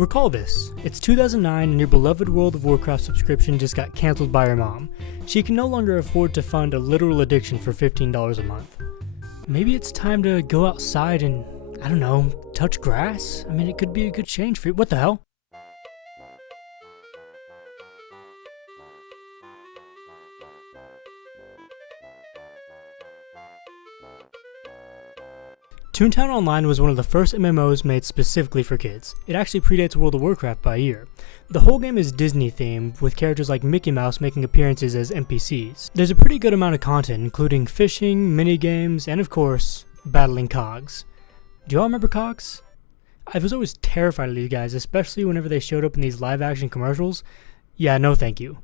Recall this, it's 2009 and your beloved World of Warcraft subscription just got cancelled by your mom. She can no longer afford to fund a literal addiction for $15 a month. Maybe it's time to go outside and, I don't know, touch grass? I mean, it could be a good change for you. What the hell? Toontown Online was one of the first MMOs made specifically for kids. It actually predates World of Warcraft by a year. The whole game is Disney themed, with characters like Mickey Mouse making appearances as NPCs. There's a pretty good amount of content, including fishing, minigames, and of course, battling cogs. Do y'all remember cogs? I was always terrified of these guys, especially whenever they showed up in these live action commercials. Yeah, no thank you.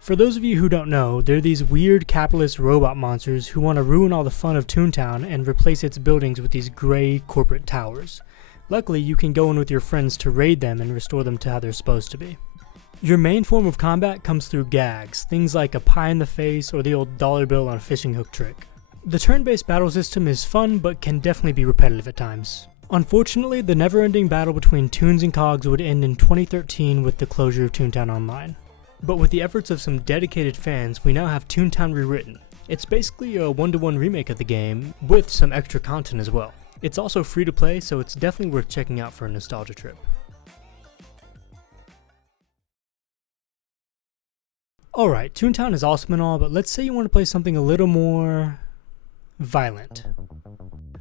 For those of you who don't know, they're these weird capitalist robot monsters who want to ruin all the fun of Toontown and replace its buildings with these gray corporate towers. Luckily, you can go in with your friends to raid them and restore them to how they're supposed to be. Your main form of combat comes through gags, things like a pie in the face or the old dollar bill on a fishing hook trick. The turn-based battle system is fun but can definitely be repetitive at times. Unfortunately, the never-ending battle between Toons and Cogs would end in 2013 with the closure of Toontown Online. But with the efforts of some dedicated fans, we now have Toontown rewritten. It's basically a one-to-one remake of the game, with some extra content as well. It's also free to play, so it's definitely worth checking out for a nostalgia trip. Alright, Toontown is awesome and all, but let's say you want to play something a little more violent.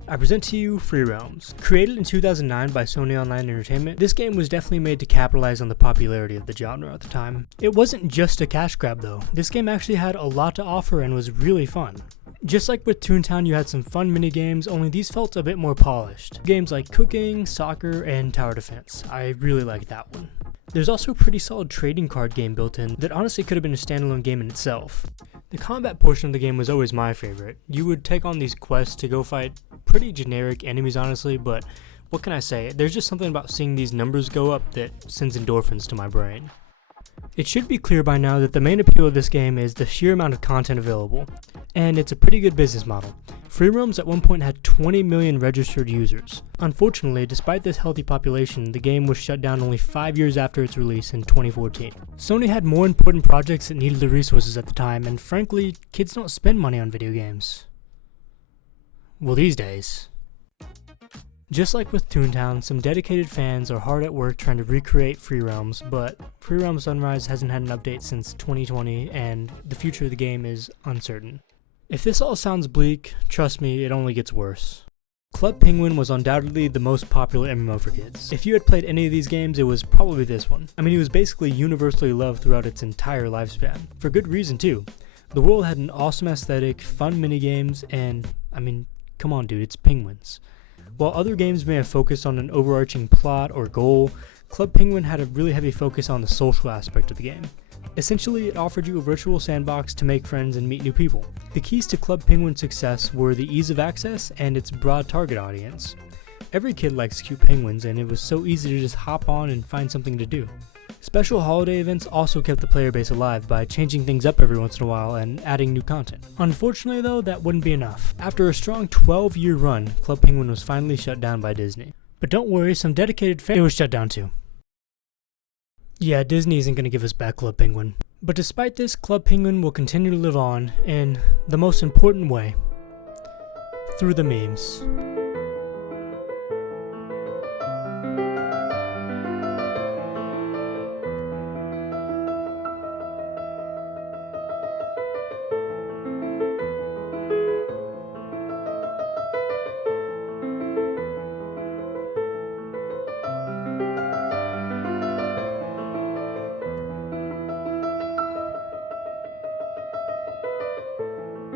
I present to you Free Realms. Created in 2009 by Sony Online Entertainment, this game was definitely made to capitalize on the popularity of the genre at the time. It wasn't just a cash grab though, this game actually had a lot to offer and was really fun. Just like with Toontown, you had some fun minigames, only these felt a bit more polished. Games like cooking, soccer, and tower defense. I really liked that one. There's also a pretty solid trading card game built in that honestly could have been a standalone game in itself. The combat portion of the game was always my favorite. You would take on these quests to go fight pretty generic enemies honestly, but what can I say, there's just something about seeing these numbers go up that sends endorphins to my brain. It should be clear by now that the main appeal of this game is the sheer amount of content available, and it's a pretty good business model. Free Realms at one point had 20 million registered users. Unfortunately, despite this healthy population, the game was shut down only 5 years after its release in 2014. Sony had more important projects that needed the resources at the time, and frankly, kids don't spend money on video games. Well, these days. Just like with Toontown, some dedicated fans are hard at work trying to recreate Free Realms, but Free Realms Sunrise hasn't had an update since 2020, and the future of the game is uncertain. If this all sounds bleak, trust me, it only gets worse. Club Penguin was undoubtedly the most popular MMO for kids. If you had played any of these games, it was probably this one. I mean, it was basically universally loved throughout its entire lifespan. For good reason too. The world had an awesome aesthetic, fun minigames, and, I mean, come on dude, it's penguins. While other games may have focused on an overarching plot or goal, Club Penguin had a really heavy focus on the social aspect of the game. Essentially, it offered you a virtual sandbox to make friends and meet new people. The keys to Club Penguin's success were the ease of access and its broad target audience. Every kid likes cute penguins, and it was so easy to just hop on and find something to do. Special holiday events also kept the player base alive by changing things up every once in a while and adding new content. Unfortunately though, that wouldn't be enough. After a strong 12-year run, Club Penguin was finally shut down by Disney. But don't worry, some dedicated fans, it was shut down too. Yeah, Disney isn't going to give us back Club Penguin. But despite this, Club Penguin will continue to live on in the most important way. Through the memes.